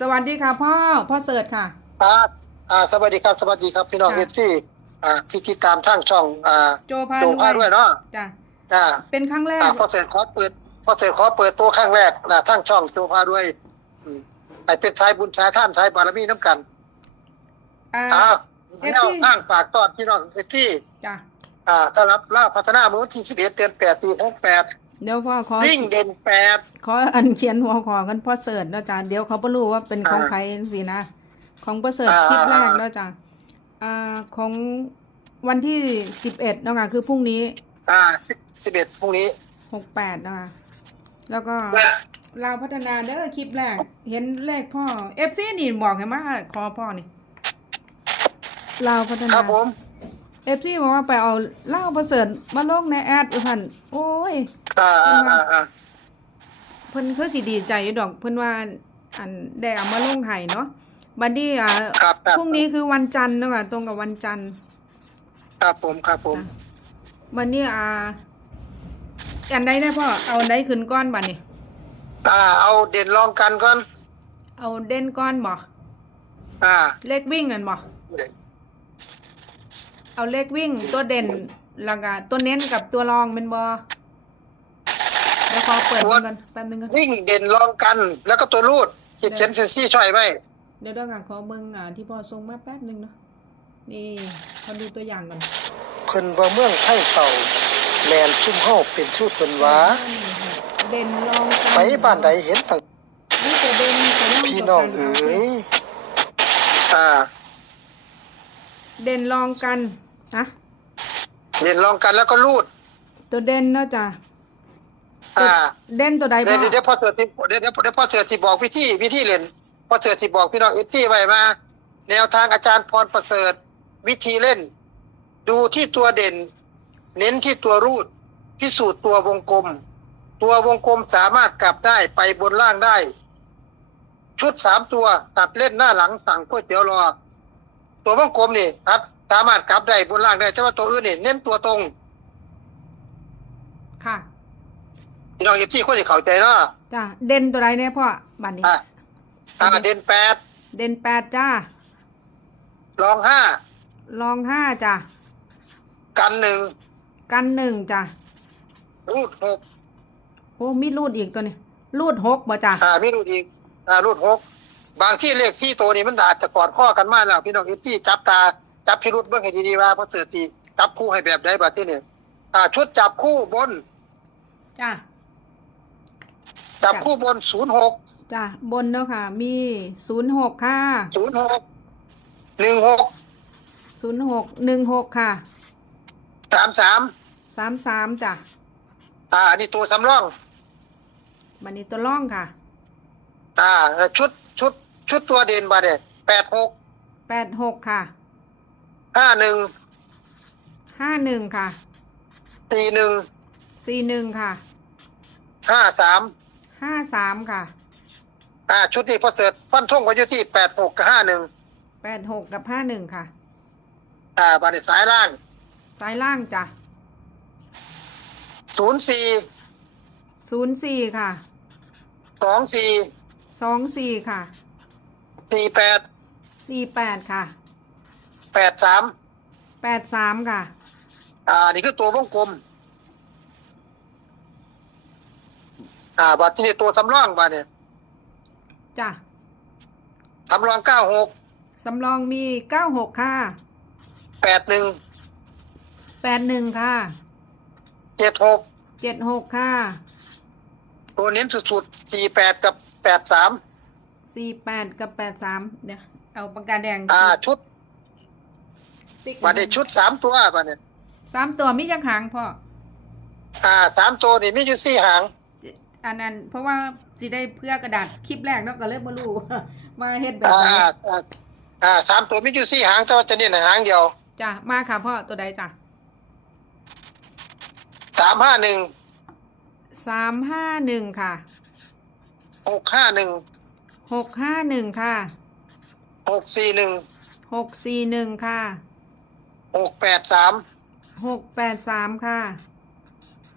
สวัสดีค่ะพ่อพ่อเสิร์ชค่ะครับอ่าสวัสดีครับสวัสดีครับพี่น้องค่ะเอฟซีอ่าที่ติดตามทางช่องอ่าโจพาโจพาด้วยเนาะจ้ะอ่าเป็นครั้งแรกอ่าพอเสร็จขอเปิดพอเสร็จขอเปิดตัวครั้งแรกนะทางช่องโจพาด้วยอืมให้เป็นสายบุญสายท่านสายบารมีน้ำกันอ่าอ่าเอฟซีแนวทางฝากตอนพี่น้องเอฟซีจ้ะอ่าสำหรับล่าพัฒนาเมื่อวันที่สิบเอ็ดเดือนแปดปีหกแปด เดี๋ยวพ่อขอวิ่งเด่นแปดขออันเขียนหัวขอกันพ่อเสิร์ชนะจ๊ะเดี๋ยวเขาไม่รู้ว่าเป็นของอ่าใครสินะ ของพ่อเสิร์ชอ่าคลิปแรกอ่าแล้วจ้ะอ่าของวันที่สิบเอ็ดนะคะคือพรุ่งนี้ อ่าสิบเอ็ดพรุ่งนี้หกแปดนะคะแล้วก็เราวพัฒนาเด้อคลิปแรก เห็นเลขพ่อเอฟซีนี่บอกให้มาขอพ่อนี่เราวพัฒคนารับผม เอฟซีบอกว่าไปเอาเหล้าประเสริฐมาลงในแอดอุพันโอ้ยอ่าอ่าอ่าอ่าเพิ่นคือสิดีใจอยู่ดอกเพิ่นว่าอันได้เอามาลงไห้เนาะบัดนี้อ่าครับครับพรุ่งนี้คือวันจันทร์เนาะค่ะตรงกับวันจันทร์ ครับผมครับผมจ้ะวันนี้อ่าอันใดได้พ่อเอาอันใดขึ้นก้อนบัดนี้อ่า เอาเด่นรองกันก่อนเอาเด่นก้อนบ่อ่า เลขวิ่งนั่นบ่ เอาเลขวิ่งตัวเด่นแล้วก็ตัวเน้นกับตัวรองเป็นบ่เดี๋ยวขอเปิดมันก่อนแป๊บนึงก่อนวิ่งเด่นรองกัน แล้วก็ตัวรูดขีดเส้นเซนซี่ช่วยไว้เดี๋ยวเดี๋ยวค่ะขอเบิ่งอ่าที่พ่อส่งมาแป๊บนึงเนาะนี่ขอดูตัวอย่างก่อนเพิ่นว่าเมืองไทยเศร้าแมนซุ่มเฮาเป็นคือเพิ่นว่าเด่นรองกันไปบ้านใดเห็นตั้งนี่ตัวเด่นตัวรองพี่น้องเอ๋ยอ่าเด่นรองกัน นะเด่นรองกันแล้วก็รูด ตัวเด่นเนาะจ้ะอ่าเด่นตัวใดเดี๋พ่ยวอเดี๋ยวพอเสือที่เดี๋ยวเดี๋ยวเดี๋ยวพอเสือที่บอกวิธีวิธีเล่นพอเสือที่บอกพี่น้องเอฟที่ไว้มา แนวทางอาจารย์พรประเสริฐ วิธีเล่น ดูที่ตัวเด่น เน้นที่ตัวรูดพิสูจน์ตัววงกลม ตัววงกลมสามารถกลับได้ไปบนล่างได้ ชุดสามตัวตัดเล่นหน้าหลังสั่งก๋วยเตี๋ยวรอ ตัววงกลมนี่ครับ สามารถกลับได้บนล่างได้แต่ว่าตัวอื่นนี่เน้นตัวตรงค่ะพี่น้องเอฟซีคนที่เข้าใจเนาะจ้ะเด่นตัวใดเนี่ยพ่อบัดนี้อะอ่าเด่นแปดเด่นแปดจ้ารองห้ารองห้าจ้ะกันหนึ่งกันหนึ่งจ้ะรูดหกโอ้มีรูดอีกตัวนี้รูดหกบ่จ้ะอ่ามีรูดอีกอ่ารูดหกบางที่เลขที่ตัวนี้มันอาจจะกอดข้อกันมากแล้วพี่น้องอีที่จับตา จับพิรุษเบื้องให้ดีๆว่าเพราะเสือตีจับคู่ให้แบบใดแบบที่นี่อ่า ชุดจับคู่บน จ้ะจับคู่บนศูนย์หกจ้ะบนเนาะค่ะ มีศูนย์หกค่ะศูนย์หกหนึ่งหกศูนย์หกหนึ่งหกค่ะสามสามสามสามจ้ะอ่าอันนี้ตัวสำรองบันนี้ตัวล่องค่ะ อ่า ชุดชุดชุดตัวเด่นมาเนี่ยแปดหกแปดหกค่ะ ห้าหนึ่งห้าหนึ่งค่ะสี่หนึ่งสี่หนึ่งค่ะห้าสามห้าสามค่ะอ่าชุดนี้พอเสร็จฟันท่งไว้อยู่ที่แปดหกกับห้าหนึ่งแปดหกกับห้าหนึ่งค่ะ อ่าบาในสายล่างซ้ายล่างจ้ะศูนย์สี่ศูนย์สี่ค่ะสองสี่สองสี่ค่ะสี่แปดสี่แปดค่ะ แปดสามแปดสามค่ะ อ่า นี่คือตัววงกลม อ่าบัตรที่นี่ตัวสำรองบาเนี่ยจ้ะสำรองเก้าหกสำรองมีเก้าหกค่ะแปดหนึ่งแปดหนึ่งค่ะเจ็ดหกเจ็ดหกค่ะ ตัวเน้นสุดๆสี่แปดกับแปดสามสี่แปดกับแปดสามเดี๋ยวเอาปากกาแดง อ่า ชุด ติ๊กบัตรนี้ชุดสามตัวบัตรเนี่ยสามตัวมีจักหางพ่ออ่าสามตัวนี่มีอยู่สี่หาง อันนั้น เพราะว่าสิได้เพื่อกระดาษคลิปแรกเนาะก็เลยบ่รู้ว่าเฮ็ดแบบอ่าไหนอ่าอ่าสามตัวมีอยู่สี่หางแต่ว่าจะเน้นหางเดียวจ้ะมาค่ะพ่อตัวใดจ้ะสามห้าหนึ่งสามห้าหนึ่งค่ะหกห้าหนึ่งหกห้าหนึ่งค่ะหกสี่หนึ่งหกสี่หนึ่งค่ะ หกแปดสามหกแปดสามค่ะ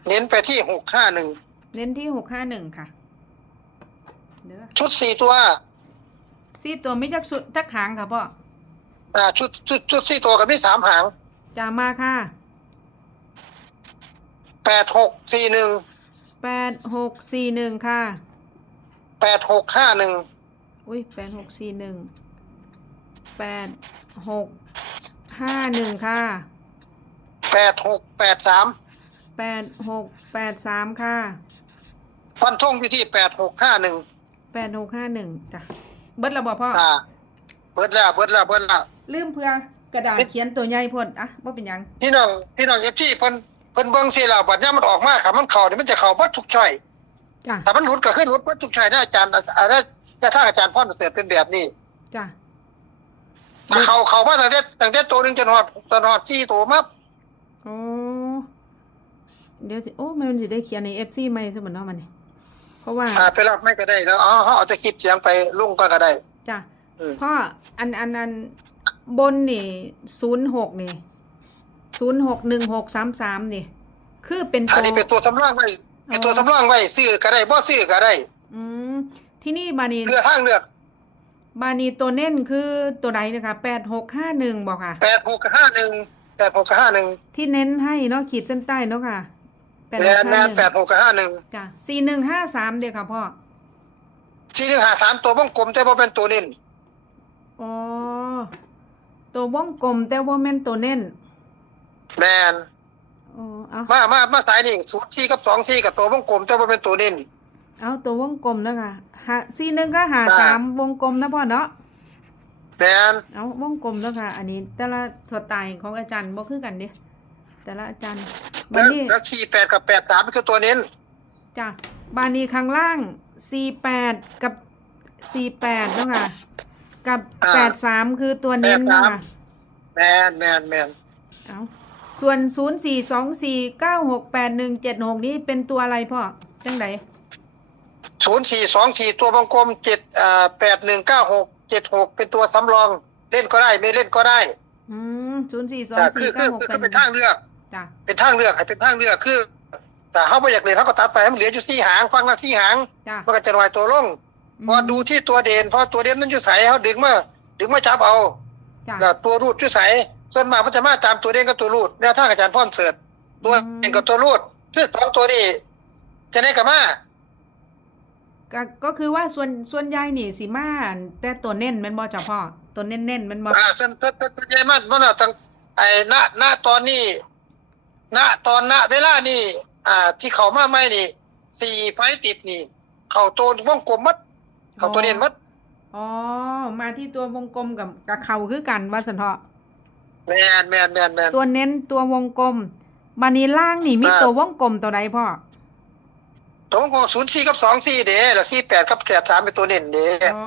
เน้นไปที่หกห้าหนึ่งเน้นที่หกห้าหนึ่งค่ะเด้อชุดสี่ตัวสี่ตัวไม่จักสุดจักหางค่ะพ่ออ่าชุดชุดชุดสี่ตัวกับมีสามหางจะมาค่ะแปดหกสี่หนึ่งแปดหกสี่หนึ่งค่ะแปดหกห้าหนึ่งอุ้ยแปดหกสี่หนึ่งแปดหก ห้าหนึ่งค่ะแปดหกแปดสามแปดหกแปดสามค่ะฟันทงอยู่ที่แปดหกห้าหนึ่งแปดหกห้าหนึ่งจ้ะเบิดระบอกพ่ออ่าเบิดแล้วเบิดแล้วเบิดแล้วลืมเพื่อกระดาษเขียนตัวใหญ่พ่นอะว่าเป็นหยังพี่น้องพี่น้องเอฟซีเพิ่นเพิ่นเบิ่งสิแล้วบัดเนี้ยมันออกมาครับมันเข้านี่มันจะเข้าเบิดทุกช่อยจ้ะถ้ามันหลุดก็ขึ้นหลุดเบิดทุกช่อยนะอาจารย์อะไรถ้าทางอาจารย์พ่อเสริฐเป็นแบบนี้จ้ะ ถ้าเข้าเข้ามาตั้งแต่ตั้งแต่ตัวหนึงจนฮอดจนฮอดที่ตัวมาโอ้เดี๋ยวสิโอ้แม่มันสิได้เขียนในเอฟซีไหมสมมติเนาะมันนี่เพราะว่าอ่าไปรับไม่ก็ได้แล้วอ๋อเขาเอาแต่คลิปเสียงไปลงก็ก็ได้ จ้ะอืม พ่ออันอันอันบนนี่ศูนย์หกนี่ศูนย์หกหนึ่งหกสามสามนี่ คือเป็นอัตันวนี้เป็นตัวสำรองไว้เป็นตัวสำรองไว้ซื้อก็ได้บ่ซื้อก็ได้ อืมที่นี่บานีเลือกทางเลือก บานีตัวเน้นคือตัวไหนนะคะแปดหกห้าหนึ่งบอกค่ะ แปดหกห้าหนึ่งแปดหกห้าหนึ่งที่เน้นให้เนาะขีดเส้นใต้เนาะค่ะแปดแมหกนแมห้านหนึ่งแปดหกห้าหนึ่งจ้ะสี่หนึ่งห้าสามเดียวค่ะพ่อที่หนึ่งหาสามตัววงกลมแต่บ่เป็นตัวเน้นอ๋อ ตัววงกลมแต่ว่าแม่นตัวเน้น แมนอ๋อ เอามามามาสายนี่ศูนย์ที่กับสองที่กับตัววงกลมแต่บ่เป็นตัวเน้นเอาตัววงกลมแล้วค่ะ หาสี่หนึ่งก็หาจ้ะสามวงกลมนะพ่อเนาะแมนเอาวงกลมแล้วค่ะ อันนี้ แต่ละสไตล์ของอาจารย์บ่คือกันเดิแต่ละอาจารย์บาแล้วนี้แล้วสี่แปดกับแปดสามคือตัวเน้นจ้ะบานี้ข้างล่างสี่แปดกับสี่แปดเนาะค่ะ กับแปดสามคือตัวเน้นเนาะค่ะแมนแมนแมนเอาส่วนศูนย์สี่สองสี่เก้าหกแปดหนึ่งเจ็ดหกนี้เป็นตัวอะไรพ่อจังได ศูนย์สี่สองสี่ตัววงกลมเจ็ดอ่าแปดหนึ่งเก้าหกเจ็ดหกเป็นตัวสำรอง เล่นก็ได้ไม่เล่นก็ได้อืมศูนย์สี่สองแต่คืสี่อคืเก้าอหกคือแปดเป็นทางเลือก จ้ะเป็นทางเลือกให้เป็นทางเลือกคือ แต่เขาไม่อยากเรียนเขาก็ตัดไปให้มันเหลืออยู่สี่หางฟังละสี่หางจ้ะมันก็จะน้อยตัวลงพอดูที่ตัวเด่นพอตัวเด่นนั้นอยู่ใสเขาดึงมาดึงมาจับเอา จ้ะ แล้วตัวรูดอยู่ใสส่วนมากมันจะมาตามตัวเด่นกับตัวรูดแนวทางอาจารย์พ่อมเสิร์ตตัวเด่นกับตัวรูดคือสองตัวนี้จะได้กับมา ก็ก็คือว่าส่วนส่วนใหญ่นี่สิมาแต่ตัวเน้นแมันบ่จ้ะพ่อตัวเน้นเน้นๆแมันบ่อ่าส่วนส่วนส่วนส่วนใหญ่มันมันเอาตั้งไอ้ณณตอนนี้ณตอนณเวลานี่อ่า ที่เขามาใหม่นี่สี่ไฟล์ติดนี่ เขาโตนวงกลมมัด เขาตัวเด่นมัดอ๋อมาที่ตัววงกลมกับกับเขาคือกันว่าสันเถาะแมนแมนแมนแมน ตัวเน้นตัววงกลมบานี้ล่างนี่มีอ่า ตัววงกลมตัวใดพ่อ ตัวของศูนย์สี่กับสองสี่เด้แล้วสี่แปดกับแปดสามเป็นตัวเน่นเด้อ๋อ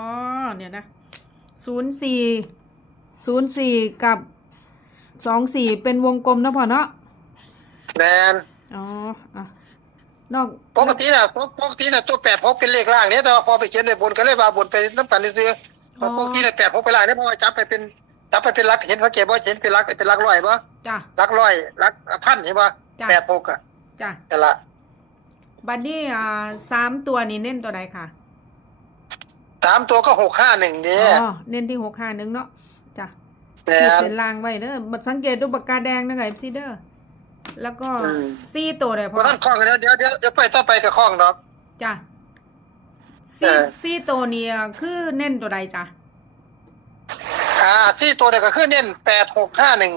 เดี๋ยวนะศูนย์สี่ศูนย์สี่กับสองสี่เป็นวงกลมนะพ่อเนาะแมนอ๋ออะนอกปกติน่ะปกปกติน่ะตัวแปดหกเป็นเลขล่างเนี่ยแต่ว่าพอไปเขียนในบนก็เลยว่าบนไปน้ำกันซื้อๆอ๋อปกติน่ะแปดหกไปล่างเนี่ยเพราะว่าจับไปเป็นจับไปเป็นหลักเห็นเขาเก็บว่าเห็นเป็นหลักเป็นหลักร้อยปะจ้ะหลักร้อยหลักพันเห็นปะจ้ะแปดหกอะจ้ะ นั่นละ บัดนี้อ่าสามตัวนี้เน้นตัวใดค่ะสามตัวก็หกห้าหนึ่งเด้อ๋อเน้นที่หกห้าหนึ่งเนาะจ้ะแมขีดนเส้นล่างไว้เด้อบัดสังเกตดูปากกาแดงนะคะเอฟซีเด้อแล้วก็อืมซี่ตัวใดเพพ่อราะท่านคล้องเดี๋ยวเดี๋ยวเดี๋ยวเดี๋ยวไปต่อไปกับคล้องดอกจ้ะเอซี่อซี่ตัวเนี้คือเน้นตัวใดจ้ะอ่าที่ตัวเนี่ยก็คือเน้นแปดหกห้าหนึ่ง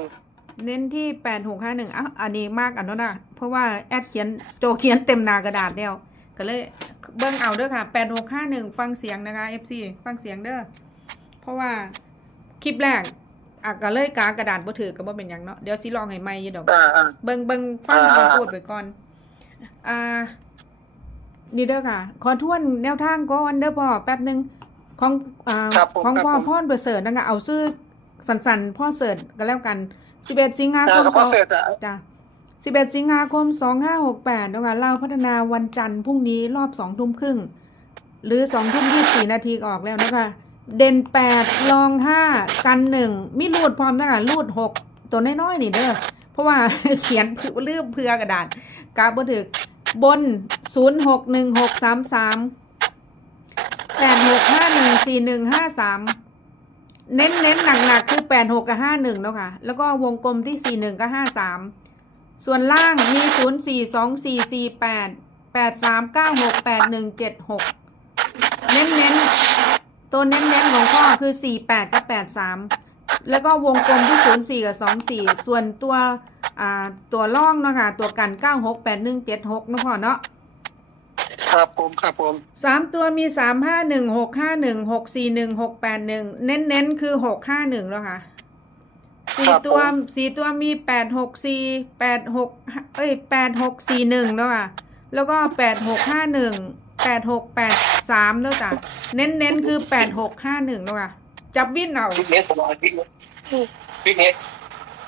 เน้นที่แปดหกห้าหนึ่งอะอันนี้มากอันนั้นนะเพราะว่าแอดเขียนโจเขียนเต็มหนากระดาษแล้วก็เลยเบิ้งเอาเด้อค่ะแปดหกห้าหนึ่งฟังเสียงนะคะเอฟซีฟังเสียงเด้อเพราะว่าคลิปแรกอะก็เลยกากระดาษบ่ถือก็บ่เป็นหยังเนาะเดี๋ยวสิลองให้ใหม่อยู่ดอกอ่าอ่าเบิงเบิงฟังอ่าเขาพูดไปก่อนอ่านี่เด้อค่ะ ขอทวนแนวทางก่อนเด้อพ่อแป๊บหนึงของอ่าครับผมของครับพ่อผมพ่อประเสริฐนะคะเอาซื้อสันสันๆพ่อเสิร์ชกันแล้วกัน 11สิงหาคมก็พอเสร็จอะจ้ะ11สิงห้าคม2568นะคะเล่าพัฒนาวันจันทร์พรุ่งนี้รอบ2ทุ่มครึ่ง หรือ2ทุ่ม24นาทีออกแล้วนะคะ เด่น8รอง5กัน1มีรูดพร้อมนะคะรูด6ตัวน้อยๆนี่เด้อเพราะว่าเขียนเพื่อลืมเพื่อกระดาษกราบบ่ถึกบน061633แปดหกห้าหนึ่งสี่หนึ่งห้าสาม เน้นเน้นหนักหนักคือแปดหกกับห้าหนึ่งเนาะค่ะ แล้วก็วงกลมที่สี่หนึ่งกับห้าสามส่วนล่างมีศูนย์สี่สองสี่สี่แปดแปดสามเก้าหกแปดหนึ่งเจ็ดหกเน้นเน้นตัวเน้นเน้นของพ่อคือสี่แปดกับแปดสามแล้วก็วงกลมที่ศูนย์สี่กับสองสี่ส่วนตัวอ่าตัวล่องเนาะค่ะตัวกันเก้าหกแปดหนึ่งเจ็ดหกเนาะพ่อเนาะ ครับผมครับผมสามตัวมีสามห้าหนึ่งหกห้าหนึ่งหกสี่หนึ่งหกแปดหนึ่งเน้นเน้นๆคือหกห้าหนึ่งแล้วค่ะสี่ตัวสี่ตัวมีแปดหกสี่แปดหกเอ้ยแปดหกสี่หนึ่งแล้วค่ะ แล้วก็แปดหกห้าหนึ่งแปดหกแปดสามแล้วจ้ะเน้นเน้นๆคือแปดหกห้าหนึ่งแล้วค่ะ จับวินเอาพิกเนสผมบอกพิกเนสพิกเนส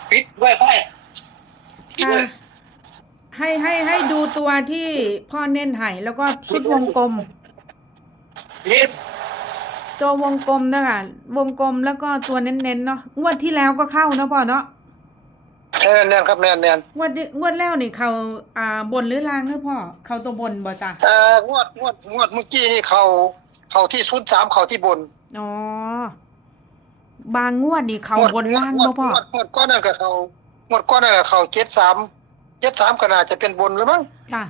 พิกไว้ไพ่พิกอ่าเลย ให้ให้ให้ดูตัวที่พ่อเน้นให้แล้วก็ชุดวงกลมพิกเนสตัววงกลมนะคะวงกลมแล้วก็ตัวเน้นๆเนาะงวดที่แล้วก็เข้าเนาะพ่อเนาะแน่นแน่นครับแน่นแน่นงวดที่งวดแล้วนี่เขาอ่าบนหรือล่างเนาะพ่อเขาตัวบนบ่จ้ะเอ่องวดงวดงวดเมื่อกี้นี่เขาเขาที่ศูนย์สามเขาที่บนอ๋อบางงวดนี่เขาบนล่างงวเนาะดพ่องวดงวดก้อนนั่นกับเขางวดก้อนนั่นกับเขาเจ็ดสาม เจ็ดสามก็น่าจะเป็นบนแล้วมั้งค่ะ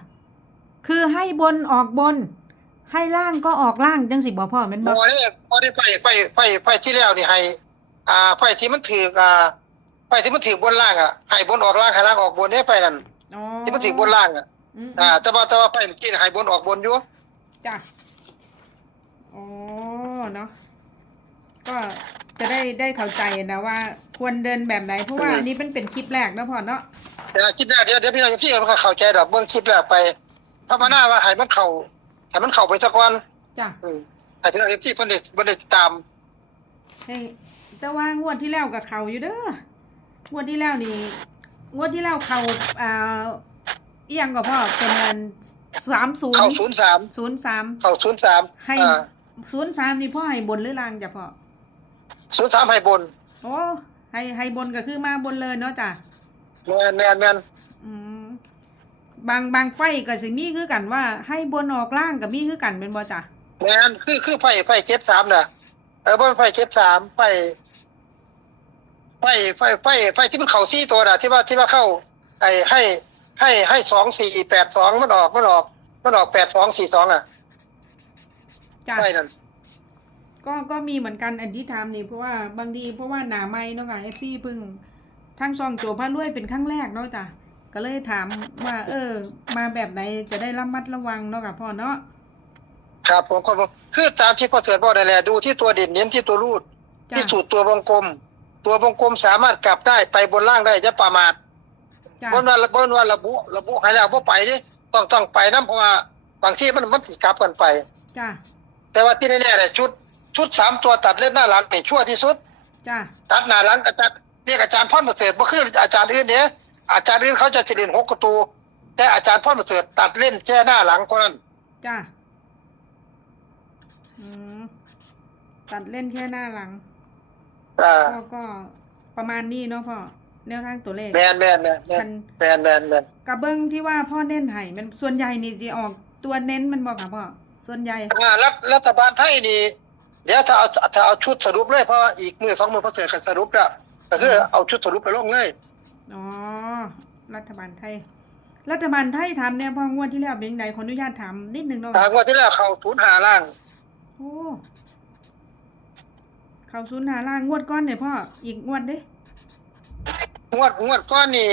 คือให้บนออกบน ให้ล่างก็ออกล่างจังสิบ่พ่อแม่นพบ่อได้พอได้ไปไปไปไปที่แล้วนี่ให้ อ่าไปที่มันถืออ่าไปที่มันถือบนล่างอะให้บนออกล่างให้ล่างออกบนเนี่ยไปนั่นอ๋อที่มันถือบนล่างอะอืมอ่า แต่ว่าแต่ว่าไปเมื่อกี้ให้บนออกบนอยู่จ้ะอ๋อเนาะก็จะได้ได้เข้าใจนะว่า ควรเดินแบบไหนเพราะว่าอันนี้เป็นเป็นคลิปแรกเนาะพ่อเนาะ แต่คิดได้เดี๋ยวเดี๋ยวพี่น้องที่มันก็เข้าใจดอกเบื้องคลิปแรกไปภาวนาว่าให้มันเข้าให้มันเข้าไปสักวันจ้ะอืมให้พี่น้องที่เพิ่นได้เพิ่นได้ตามให้แต่ว่างวดที่แล้วกับเขาอยู่เด้องวดที่แล้วนี่งวดที่แล้วเขาอ่าเอียงกับพ่อเป็นเงินสามศูนเข้าย์ศูนย์สามศูนย์สามเข้าศูนย์สามให้อ่าศูนย์สามนี่พ่อให้บนหรือล่างจ้ะพ่อศูนย์สามให้บน โอ้ให้ให้บนก็คือมาบนเลยเนาะจ้ะ แม่นแม่นแม่นอืมบางบางไฟก็สิมีคือกันว่า ให้บนออกล่างกับมีคือกันเป็นบ่จ้ะแม่นคือคือไฟไฟเจ็ดสามน่ะเออบ่ไฟเจ็ดสามไฟไฟไฟไฟไฟที่มันเข้าซี่ตัวน่ะ ที่ว่าที่ว่าเข้า ไอ้ให้ ให้ให้สองสี่แปดสองมันออกมันออก มันออกแปดสองสี่สองอะจ้ะไฟนั่น ก็ก็มีเหมือนกันอันที่ทำนี่เพราะว่าบางทีเพราะว่าหนาไม่เนาะค่ะเอฟซีพึ่ง ทั้งซองโจพระรวยเป็นครั้งแรกเนาะจ้ะก็เลยถามว่า เออ มาแบบไหนจะได้ระมัดระวังเนาะค่ะพ่อเนาะครับผมก็คือตามที่พ่อเสือบอกนั่นแหละดูที่ตัวเด่นเน้นที่ตัวรูดจ้ะที่สูตรตัววงกลม ตัววงกลมสามารถกลับได้ไปบนล่างได้จะประมาทจ้ะบนว่าบนว่าระบุระบุให้แล้วบ่ไปดิต้องต้องไปนํเพราะว่าบางที่มันมันสิกลับกันไปจ้ะแต่ว่าที่แน่ๆเนี่ยชุดชุดสามตัวตัดเล่นหน้าหลังนี่ชั่วที่สุดจ้ะตัดหน้าหลังอาจารย์ เรียกอาจารย์พ่อประเสริฐบ่คืออาจารย์อื่นเนี่ยอาจารย์อื่นเขาจะเล่นหกประตู แต่อาจารย์พ่อประเสริฐตัดเล่นแค่หน้าหลังเท่านั้น จ้ะอืมตัดเล่นแค่หน้าหลังอ่าก็ก็ประมาณนี้เนาะพ่อแนวทางตัวเลขแมนแมนแมนแมคันนแมนแมนแมนกระเบื้องที่ว่าพ่อเน้นให้มันส่วนใหญ่นี่จะออกตัวเน้นมันบอกค่ะพ่อส่วนใหญ่อ่ารัฐรัฐบาลไทยนี่เดี๋ยวถ้าเอาถ้าเอาชุดสรุปเลยเพราะว่าอีกมือสองมือพระเสริฐก็สรุปแล้ว ก็คือเอาชุดสรุปไปลงเลยอ๋อรัฐบาลไทย รัฐบาลไทยทำเนี่ยพองวดที่แล้วเป็นยังไงขออนุญาตถามนิดนึงเนาะทางว่าที่แล้วเขาศูนย์หาล่างโอ้เขาศูนย์หาล่างงวดก้อนเนี่ยพ่ออีกงวดเด้งวดงวดก้อนนี่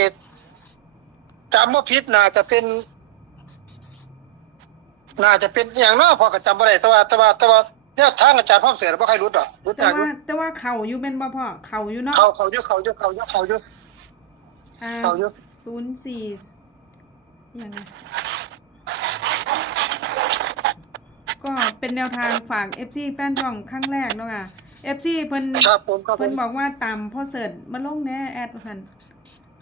จำว่าพิษน่าจะเป็น น่าจะเป็นอย่างเน้อพอก็จำไม่ได้แต่ว่าแต่ว่าแต่ว่า เนี่ยทางอาจารย์พ่อเสือบ่ใครรู้ดอกรู้แต่จักอยู่ว่าแต่ว่าเขาอยู่เป็นบ่พ่อเขาอยู่เนาะเขาเขาเยอะเขาเยอะเขาเยอะเขาเยอะ อ่าเขาเยอะศูนย์สี่ยังไงก็เป็นแนวทางฝาก FC แฟนช่องครั้งแรกเนาะค่ะ FC เพิ่นครับผมครับผเพิ่นมบอกว่าตามพ่อเสิร์ชมาลงแหน่แอดว่าซั่น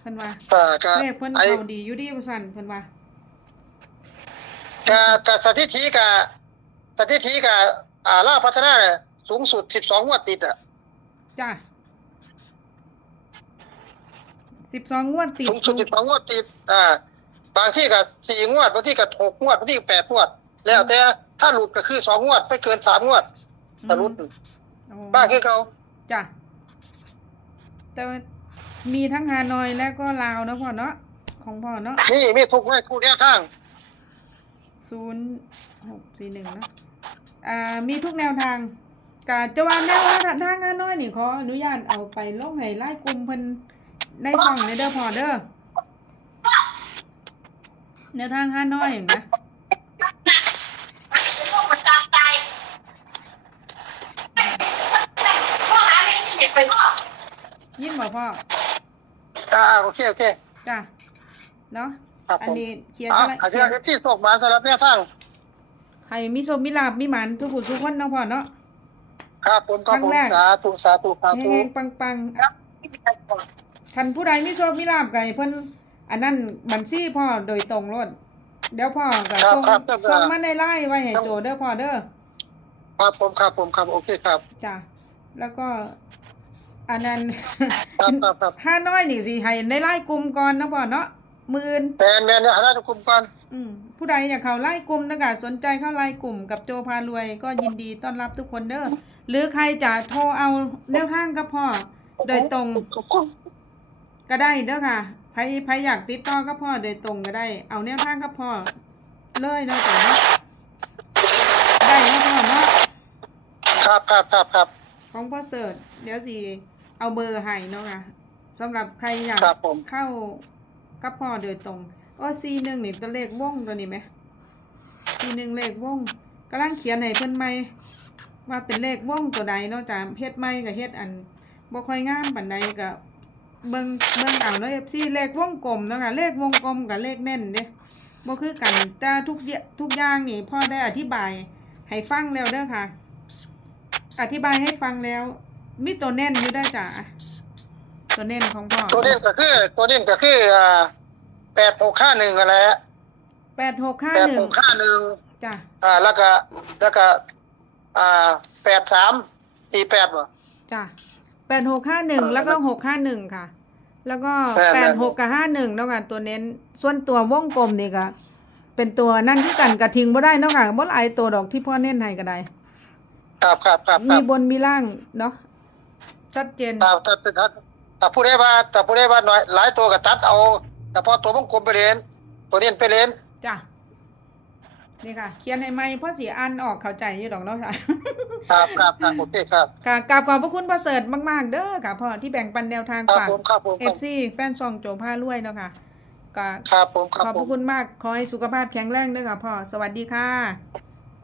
เพิ่นว่าอ่าก็เลขเพิ่นไอ้เอาดีอยู่ดีว่าซั่นเพิ่นว่ากกสถิติกสถิติก อ่าล่าพัฒนาเนี่ยสูงสุดสิบสองงวดติดอะจ้ะ12งวดติดสูงสุดสิบสองงวดติด อ่า บางที่ก็สี่งวดบางที่ก็หกงวดบางที่ก็แปดงวด แล้วแต่ถ้าหลุดก็คือสองงวดไม่เกินสามงวดถ้าหลุดโอ้บ้าคือเขาจ้ะแต่ว่ามีทั้งฮานอยและก็ลาวเนาะพ่อเนาะของพ่อเนาะนี่มีทุกไว้ทุกแนวทางศูนย์หกสี่หนึ่งนะ อ่ามีทุกแนวทางกะจะว่าแนวทางฮานอยนี่ขออนุญาตเอาไปลงให้ไล่กลุ่มเพิ่นในช่องในเด้อพ่อเด้อแนวทางฮานอยเห็นไหมมันตามใจพ่อหาไม่เห็นไปพ่อยิ้มบ่พ่ออ่าโอเคโอเคจ้ะเนาะครับอัผนมนี้เขียนอ่าอะไรอาจารย์ที่ส่งมาสำหรับแนวทาง ให้มีโชคมีลาบมีหมันทุกผู้ทุกคนเนาะพ่อเนาะ ครับผมครับผมครั้งแรก สาธุสาธุสาธุ เฮงๆปังๆคันผู้ใดมีโชคมีลาบก็ให้เพิ่นอันนั้นบัญชีพ่อโดยตรงโลดเดี๋ยวพ่อก็ครับส่งครับครับ ส่งมาในไลน์ไว้ให้โจเด้อพ่อเด้อครับผมครับผมครับโอเคครับ จ้ะแล้วก็อันนั้นครับครับครับ ห้าน้อยนี่สิให้ในไลน์กลุ่มก่อนเนาะพ่อเนาะหมื่นแมนแมนเนี่ยให้ได้คุมก่อนอืม ผู้ใดอยากเข้าไล่กลุ่มนะคะสนใจเข้าไล่กลุ่มกับโจพารวย ก็ยินดีต้อนรับทุกคนเด้อหรือใครจะโทรเอาแนวทางกับพ่อโดยตรงก็ได้เด้อค่ะใครใครอยากติดต่อกับพ่อโดยตรงก็ได้ เอาแนวทางกับพ่อเลยเนาะจ้ะเนาะได้เนาะพ่อเนาะครับครับครับครับของพ่อเสิร์ชเดี๋ยวสิเอาเบอร์ให้เนาะค่ะสำหรับใครอยากครับผมเข้ากับพ่อโดยตรง โอ้ซีหนึ่งนี่ตัวเลขวงตัวนี้ไหมซีหนึ่งเลขวงกำลังเขียนให้เพิ่อนใหม่ว่าเป็นเลขวงตัวใดเนาะจ้ะเฮ็ดใหม่กับเฮ็ดอันบ่ค่อยงามปานใดก็เบิ่งเบิ่งเอาเนาะ FC เลขวงกลมเนาะค่ะเลขวงกลมกับเลขแน่นเด้บ่คือกันแต่ทุกทุกอย่างนี่พ่อได้อธิบายให้ฟังแล้วเด้อค่ะ อธิบายให้ฟังแล้ว มีตัวแน่นอยู่ได้จ้ะตัวแน่นของพ่อตัวแนี้ก็คือตัวแนี้ก็คืออ่า แปดหกห้าหนึ่งอะไรแปดหกห้าแปดหนึ่หงกห้าหนึ่งจ้ะอ่าแล้วก็แล้วก็อ่าแปดสามสี่แปดบ่ จ้ะแปดหกห้าหนึ่งแล้วก็หกห้าหนึ่งค่ะ แล้วก็แปแปดดหกกับห้าหนึ่งเนาะค่ะตัวเน้นส่วนตัววงกลมนี่ก็เป็นตัวนั่นที่กันกระทิงบ่ได้เนาะค่ะบ่หลายตัวดอกที่พ่อเน้นให้ก็ได้ ครับครับครับคมีรับ บนมีล่างเนาะชัดเจน แต่แต่แต่แต่ผู้ได้ว่าแต่ผู้ได้ว่าน้อยหลายตัวก็ตัดเอา แต่พอตัววงกลมไปเรียนตัวนี้ไปเรียนจ้ะนี่ค่ะ เขียนให้ไหมพ่อสีอ่านออกเข้าใจอยู่ดอกเนาะค่ะ ครับครับครับโอเคครับค่ะกราบขอบพระคุณประเสริฐมากๆ เด้อค่ะพ่อที่แบ่งปันแนวทางครับฝากผมครับผมเอฟซีแฟนซองโจผ้ารวยเนาะค่ะก็ครับผมครับขอบผพมระคุณมากขอให้สุขภาพแข็งแรงด้วยค่ะพ่อสวัสดีค่ะ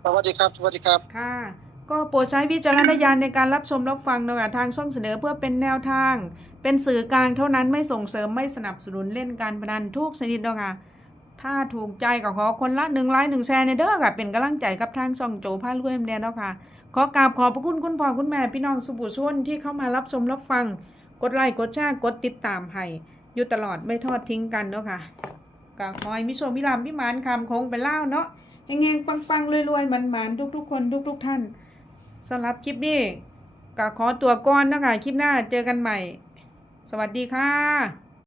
สวัสดีครับสวัสดีครับ ค่ะ ก็โปรดใช้วิจารณญาณในการรับชมรับฟังเนาะค่ะทางช่องเสนอเพื่อเป็นแนวทาง เป็นสื่อกลางเท่านั้นไม่ส่งเสริมไม่สนับสนุนเล่นการพนันทุกชนิดเนาะค่ะถ้าถูกใจก็ขอคนละหนึ่งไลค์หนึ่งแชร์ในเด้อค่ะ เป็นกำลังใจกับทางช่องโจผ้ารวยแดนเนาะค่ะ ขอกราบขอบพระคุณคุณพ่อคุณแม่พี่น้องสุบุชนที่เข้ามารับชมรับฟัง กดไลค์กดแชร์กดติดตามให้อยู่ตลอดไม่ทอดทิ้งกันเนาะค่ะก็ขอให้มิโชมิลามพิมานคำคงไปเล่าเนาะเฮงๆปังๆรวยๆมันๆทุกๆ คนทุก ๆ ท่าน สำหรับคลิปนี้ก็ขอตัวก่อนนะคะคลิปหน้าเจอกันใหม่ สวัสดีค่ะ